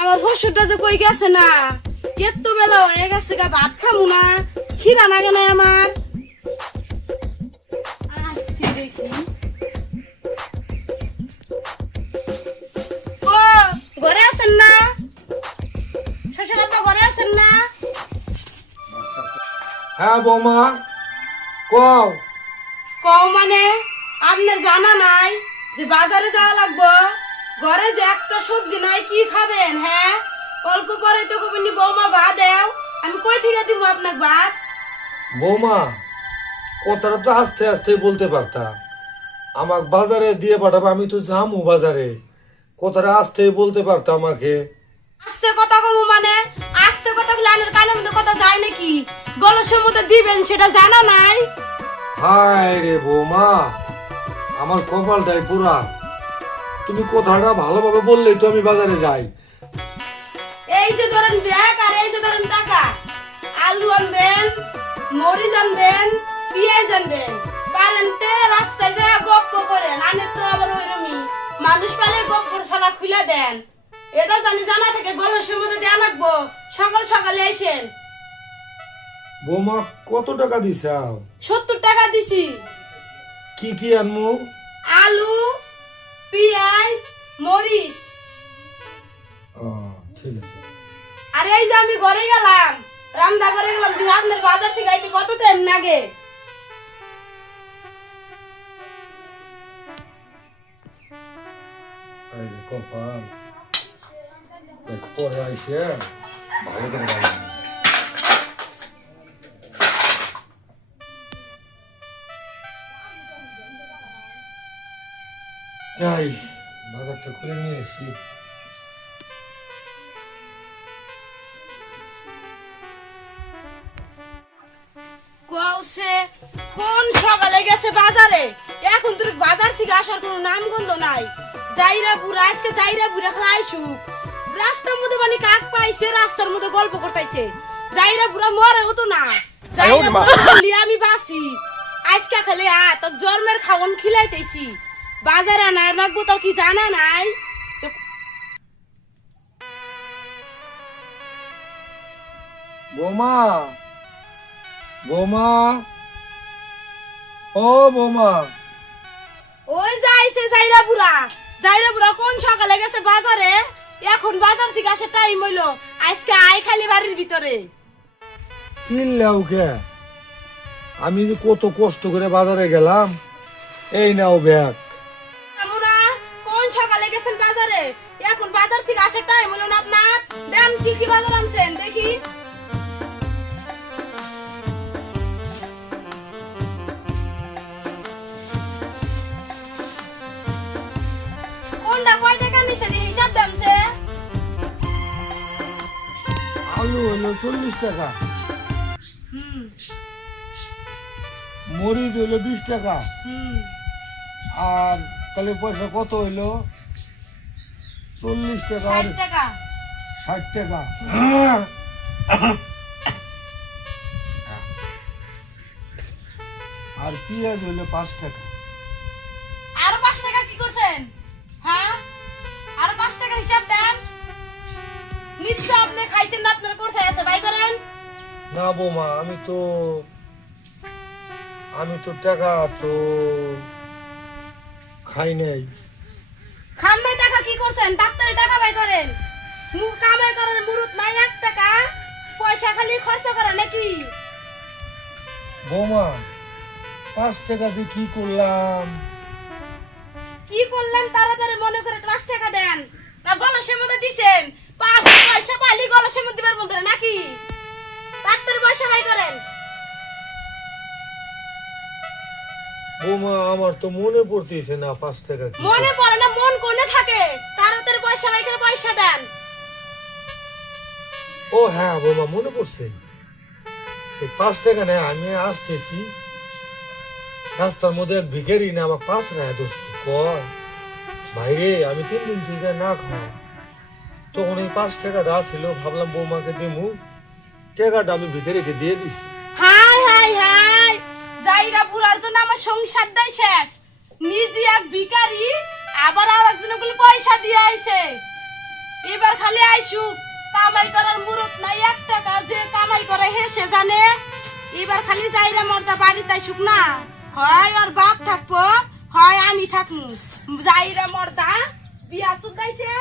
আমার শ্বশুরটা যে কই গেছে না, এত বেলা হয়ে গেছে গা, ভাত খামু না, খিরা লাগে না আমার। আজকে দেখি ও ঘরে আছেন না? শ্বশুর আব্বা ঘরে আছেন না? হ্যাঁ বৌমা, কও। কও মানে আপনার জানা নাই যে বাজারে যাওয়া লাগবো? ঘরে যে একটা সবজি নাই, কি খাবেন? হ্যাঁ, অল্প পরে তো কবিনি বৌমা ভাত দেও, আমি কই থেকে দিব আপনাকে ভাত? বৌমা, কথাটা তো আস্তে আস্তে বলতে পারতা। আমাকে বাজারে দিয়ে পাঠাবো, আমি তো যামু বাজারে। কথাটা আস্তে বলতে পারতা আমাকে। আস্তে কথা কমু মানে? আস্তে কথা লাইনের কানের মধ্যে কথা যায় নাকি? গলার মধ্যে দিবেন সেটা জানা নাই? হায় রে বৌমা, আমার কপালটাই পুরা। তুমি কথাটা ভালোভাবে বললেই তো আমি বাজারে যাই। এই যে ধরেন ব্যাগ আর এই যে ধরেন টাকা, আলু আনবেন, মরিচ আনবেন, পেঁয়াজ আনবেন। পারেন তে রাস্তায় যায় গপ্প করেন, আনে তো আবার ওইরকমই মানুষ পালে গপ্পর শালা খুলে দেন। এটা জানি জানা থেকে গলার মধ্যে দেয়া লাগবো। সকাল সকালে এসেন। বৌমা কত টাকা দিছাও? 70 টাকা দিছি। কি কি আনমু? আলু, পেঁয়াজ, মরিচ। ও, ঠিক আছে। আর এই যে আমি ঘরে গেলাম, রান্না করে গেলাম, আপনার বাজার থেকে আইতে কত টাইম লাগে? এই রে কপাল, দেখ পরে আইসে ভালো করে রান্না। যাই বাজারটা করে নিয়ে এসি। কওছে কোন সকালে গেছে বাজারে, এখন তোর বাজার থেকে আসার কোনো নামগন্ধ নাই। যাইরা বুড়া আজকে যাইরা বুড়া খাইছু রাস্তার মধ্যে মানে কাক পাইছে, রাস্তার মধ্যে গল্প করতেছে। যাইরা বুড়া মরে হতো না, যাইরা বললি আমি বাসি। আজকে খালি তো জন্মের খাওন খিলাইতেছি, বাজারে না লাগবো তো কি জানা নাই? বৌমা, বৌমা, ও বৌমা। ওই যাইছে যাইরা বুড়া কোন সকালে গেছে বাজারে, এখন বাজার থেকে আসার টাইম হইলো। আজকে আই খালি বাড়ির ভিতরে। চিনলেও কে? আমি যে কত কষ্ট করে বাজারে গেলাম। এই নাও ব্যাগ। আমরা কোন সকালে গেছেন বাজারে, এখন বাজার থেকে আসার টাইম হলো না আপনার? দেন কি কি বাজার আনছেন দেখি। কোনটা কয় টাকা নিছেন হিসাব দেনছে? আলু হইলো 40 টাকা, হুম মরিচ হইলো 20 টাকা। হুম আর তাহলে পয়সা কত হইলো? 40 টাকা আর 60 টাকা। 60 টাকা। আর পেঁয়াজ হইলো 5 টাকা। আরো 5 টাকা কি করছেন? হ্যাঁ, আরো 5 টাকা হিসাব দেন। নিশ্চয় আপনি খাইছেন না, আপনার কোর্সে আছে, বাই করেন। না বৌমা, আমি তো টাকা তো খাই নাই। খান নাই টাকা কি করছেন? ডাক্তারে টাকা বাই করেন, কামাই করেন, মুরুত নাই 1 টাকা, পয়সা খালি খরচ করে নাকি? বৌমা 5 টাকা দিয়ে কি করলাম? কি করলেন তাড়াতাড়ি মনে করে 5 টাকা দেন। না গলাসের মধ্যে দিছেন, 5 পয়সা পাইলি গলাসের মধ্যে দিবার মধ্যে নাকি? ডাক্তার পয়সা বাই করেন। বৌমা আমার তো মনে পড়তেছে না 5 টাকা কি। মনে পড়ে না, মন কোনে থাকে? তাড়াতাড়ি পয়সা বাই করে পয়সা দেন। ও হ্যাঁ বৌমা, মনে পড়ছে। এই 5 টাকা নেই, আমি আসতেছি রাস্তার মধ্যে এক ভিখারি না আমার 5 টাকা ধরছে। কয় ভাইরে আমি 3 দিন থেকে না খাওয়া। তখন এই 5 টাকাটা ছিল, ভাবলাম বৌমাকে দেবো, টাকাটা আমি ভিখারিকে দিয়ে দিছি। হাই হাই হাই, যাইরা বুড়ার জন্য আমার সংসারটাই শেষ। নিজে এক ভিখারি, আবার আর একজনকে পয়সা দিয়ে আইছে। এবার খালি আইসুক, কামাই করার মুরত নাই, 1 টাকা যে কামাই করে সে জানে। এবার খালি যাইরা মর্দা বাড়িতে আইসুক না, হয় ওর বাপ থাকবো, হয় আমি থাকবো। যাইরা মর্দা বিয়া চুদাইছে,